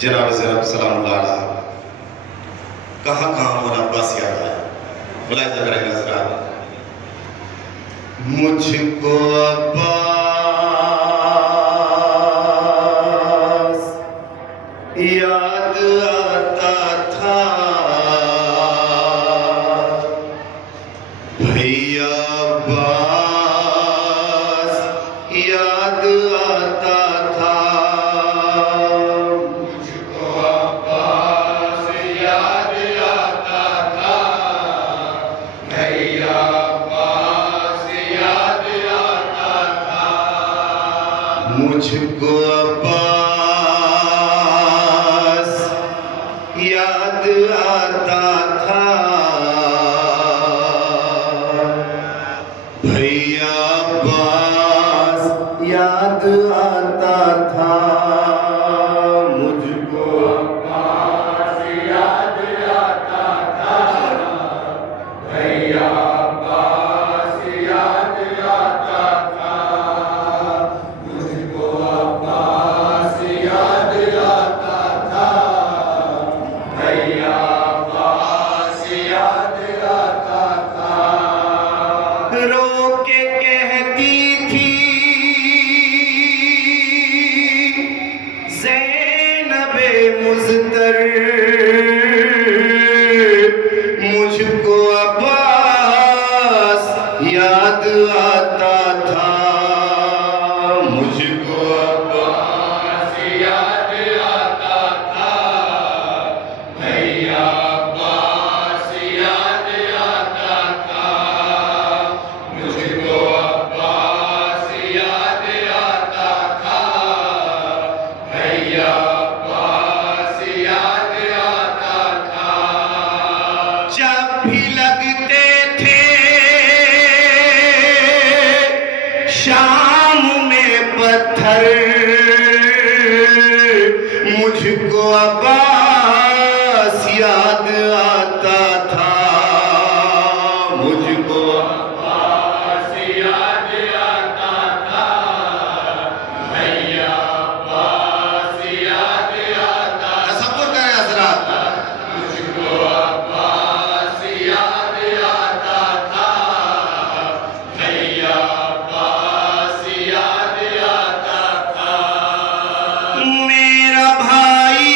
जनाब ज़ैनब सलामुल्लाह अलैहा कहाँ कहाँ मोहन अब्बास याद आया। मुलाहिज़ा करेंगे हज़रात, मुझको अब्बास याद आता था, भैया अब्बास याद आता था, मुझको अब्बास याद आता था, भैया अब्बास याद आता था। मुझको अब्बास याद आता था, भैया अब्बास याद आता था, मुझको अब्बास याद आता था, भैया अब्बास याद आता था। मुझको अब्बास याद आता था, भैया अब्बास याद आता था। रो के कहती थी ज़ैनबे मुज़्तर, मुझको अब्बास याद आता था, मुझको अब्बास याद आता था, भैया अब्बास याद आता था। मुझको अब्बास याद आता था, भैया अब्बास याद आता था। जब भी लगते थे शाम में पत्थर, मुझको अब्बास याद आता था, मुझको अब्बास याद आता था, भैया अब्बास याद आता था। तसव्वुर करें हज़रात, मुझको अब्बास याद आता था, भैया अब्बास याद आता था। मेरा भाई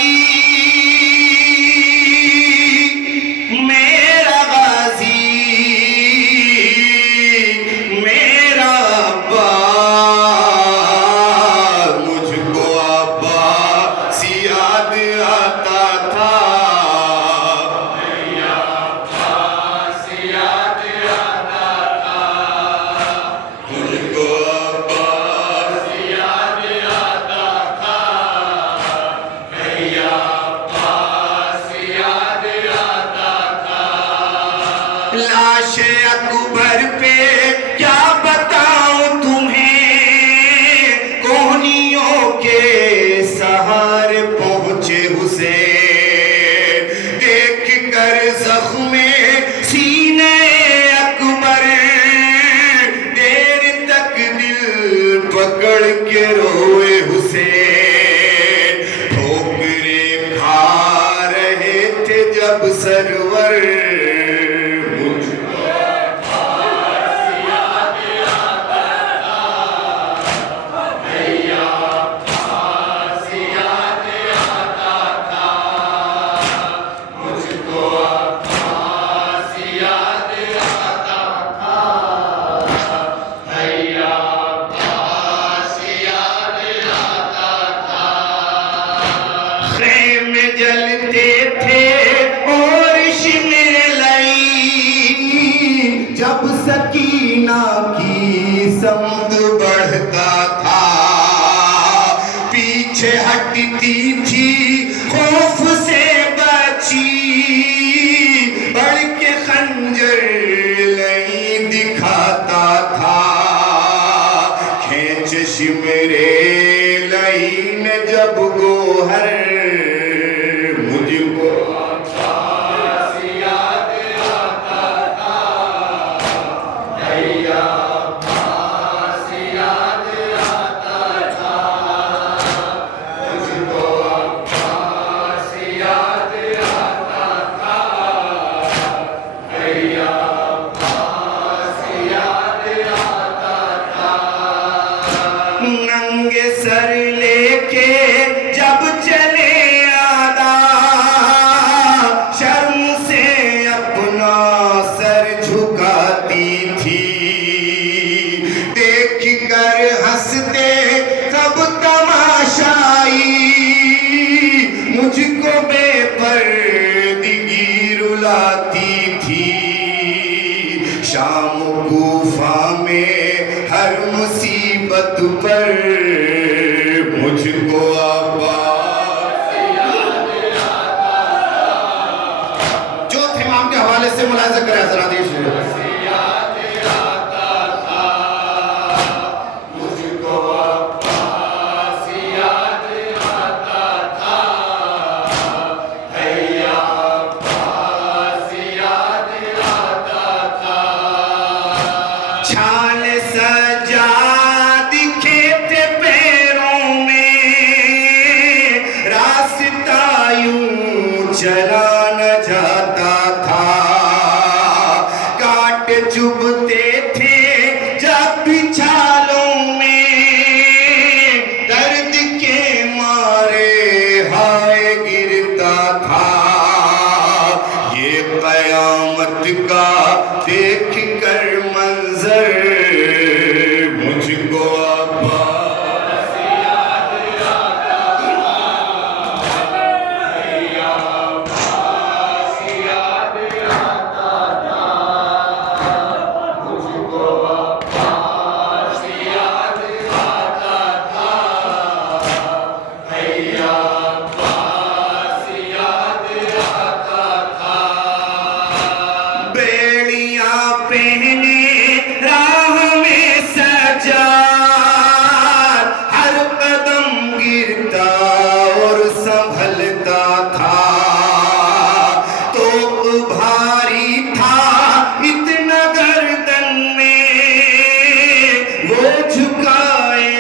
मेरा गाजी मेरा अब्बास, मुझको अब्बास याद आता था, भैया अब्बास याद आता था। मुझको अब्बास याद आता था, भैया अब्बास याद आता था। लाश अकबर पे क्या बताऊं तुम्हें, कोहनियों के सहारे पहुंचे हुसैन, देख कर जख्मे सीने अकबर, देर तक दिल पकड़ के रोए हुसैन, ठोकरे खा रहे थे जब सरवर, मुझको भैया अब्बास याद आता था। मुझको अब्बास याद आता था, भैया अब्बास याद आता था। खेमे जलते थे और शिमर लाई, जब सकीना की समद बढ़ता था, पीछे हटती थी खौफ से बची, बढ़ के खंजर नहीं दिखाता था, खेच शिमरे लईन जब गोहर, मुझको अब्बास याद आता था, भैया अब्बास याद आता था। मुझको अब्बास सर लेके जब चले आदा, शर्म से अपना सर झुकाती थी। देख कर हंसते सब तमाशाई, मुझको बेपर्दगी रुलाती थी। शाम कूफा में हर मुसीबत पर मुझको अब्बास याद आता। जो थे इमाम के हवाले से मुलाहिजा करें हज़रात। छाल सजा दिखे थे पैरों में, रास्ता यूं चला न जाता था। काट चुभते थे जब भी छालों में, दर्द के मारे हाय गिरता था। ये कयामत का देख कर मंजर मुझको अब्बास याद आता। अब्बास याद आता, मुझको अब्बास याद आता। अब्बास याद आता। बेड़ियां पहने राह में सजा, हर कदम गिरता और संभलता था। तो भारी था इतना गर्दन में, वो झुकाए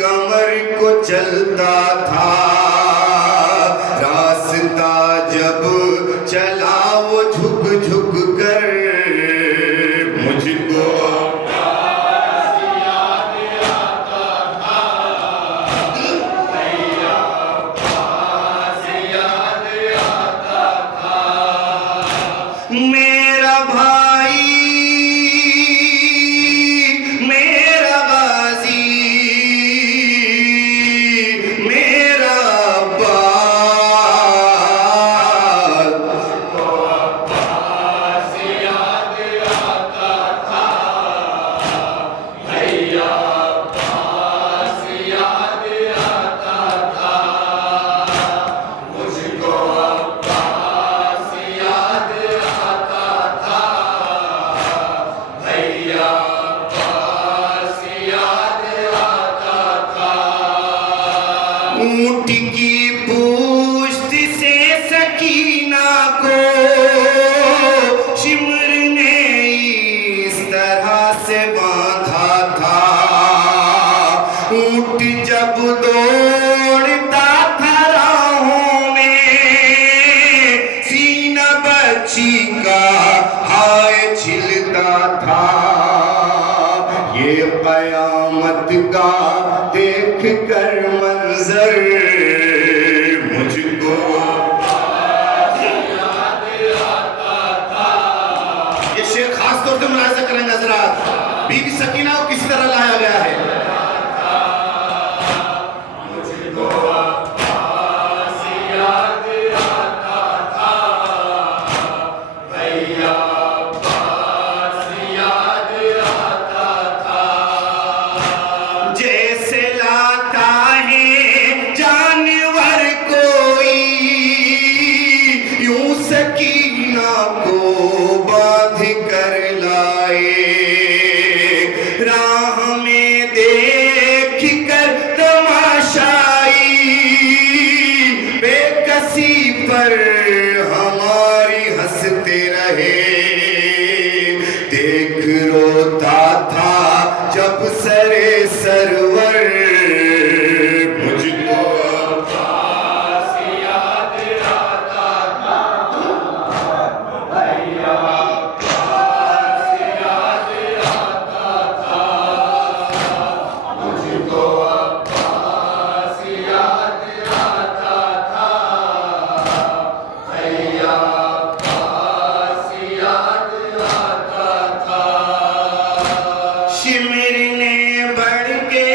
कमर को चलता था। रास्ता जब चला वो झुक झुक कर मुझको अब्बास याद आता। अब्बास याद आता। मेरा भाई मेरा गाजी मेरा अब्बास, ऊंट की पूछत से सकीना को शिमर ने इस तरह से बांधा था। ऊंट जब दौड़ता था राहों में, सीना बच्ची का हाय छिलता था। ये कयामत का देख कर मंजर मुझको ये शेर खास तौर से मुलाहिजा करेंगे हज़रात। बीबी सकीना को किस तरह लाया गया है। जैसे लाता है जानवर कोई, यूं सकीना को बांध कर लाए। राह में देख कर तमाशाई, बेकसी पर हमारी हंसते रहे। देख रोता था जब सरे सरवर मुझको अब्बास याद आता। अब्बास याद आता। मुझको अब्बास बढ़ के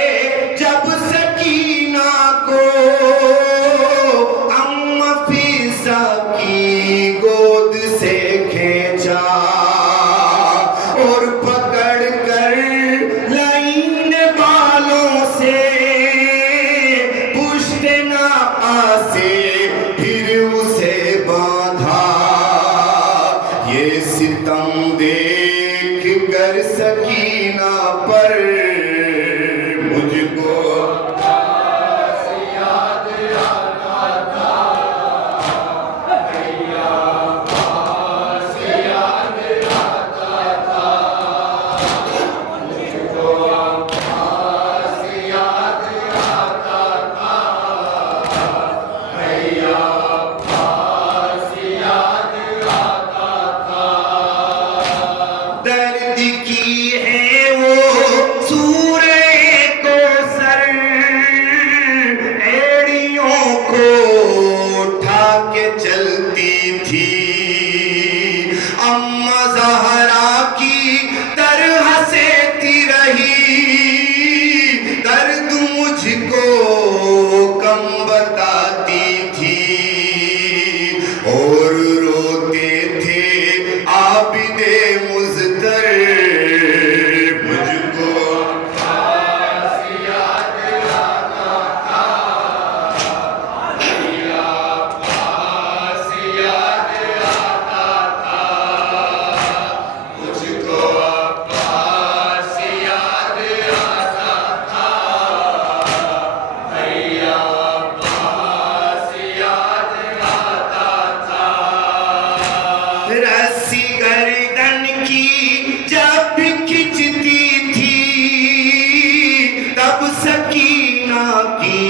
जब सकीना को अम्मा फीसा की गोद से खींचा और पकड़ कर लाइन बालों से पुष्ट ना आसे फिर उसे बांधा। ये सितम देख कर सकीना पर मुझको दर्द की है वो सूरे को सर एड़ियों को उठा के चलती थी। अम्मा ज़हरा की तरह सहती रही दर्द मुझको कम बताती थी और रोते थे आबिदे मुज़्तर मुझको रस्सी गर्दन की जब खिंचती थी तब सकीना की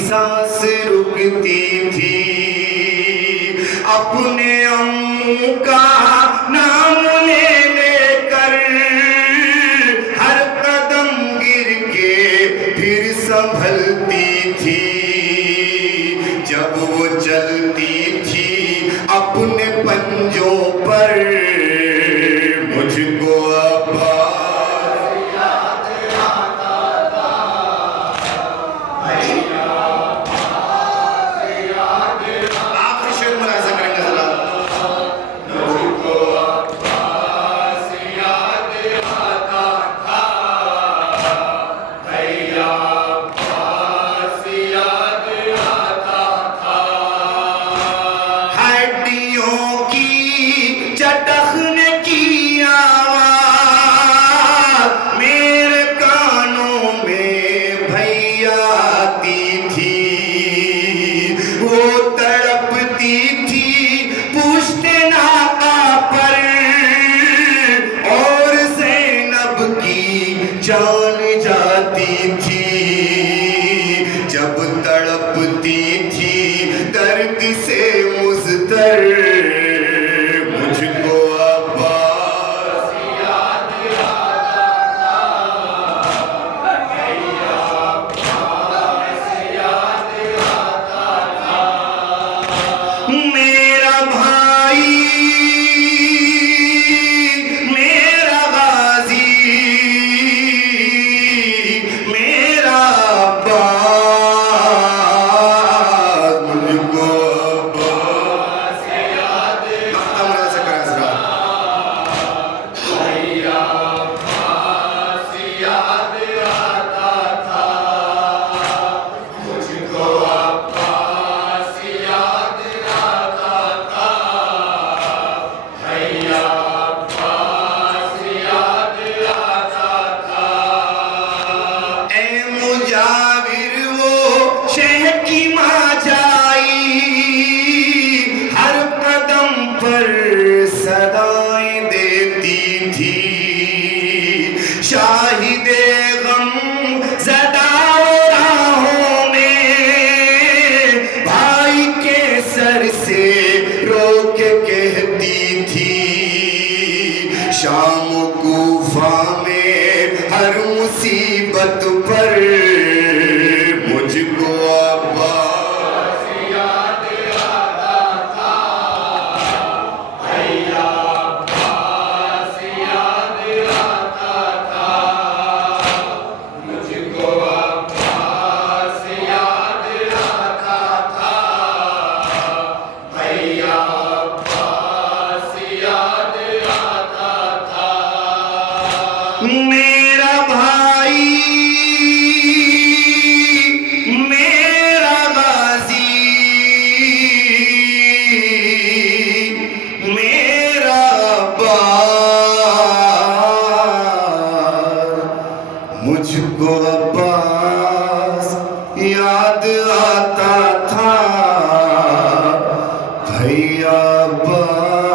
सांस रुकती थी। अपने अम्मू का नाम ले लेकर हर कदम गिर के फिर संभलती थी। जब वो चलती थी अपने पंजों पर मुझको आभास आखिरी शेर मुलाहिजा करेंगे जरा। हड्डियों की चटखने की आवाज मेरे कानों में भैया आती थी। वो तड़पती थी पूछते नाका पर और ज़ैनब की जान जाती थी। जब तड़पती थी दर्द से मुज़्तर मुझको अब्बास मेरा भाई मेरा गाजी मेरा अब्बास मुझको अब्बास शाहिदे गम ज़दा राहों में भाई के सर से रोक कहती थी। शाम कूफा में हर मुसीबत पर मुझको अब्बास याद आता था। भैया अब्बास याद आता था। मुझको अब्बास याद आता था, भैया अब्बास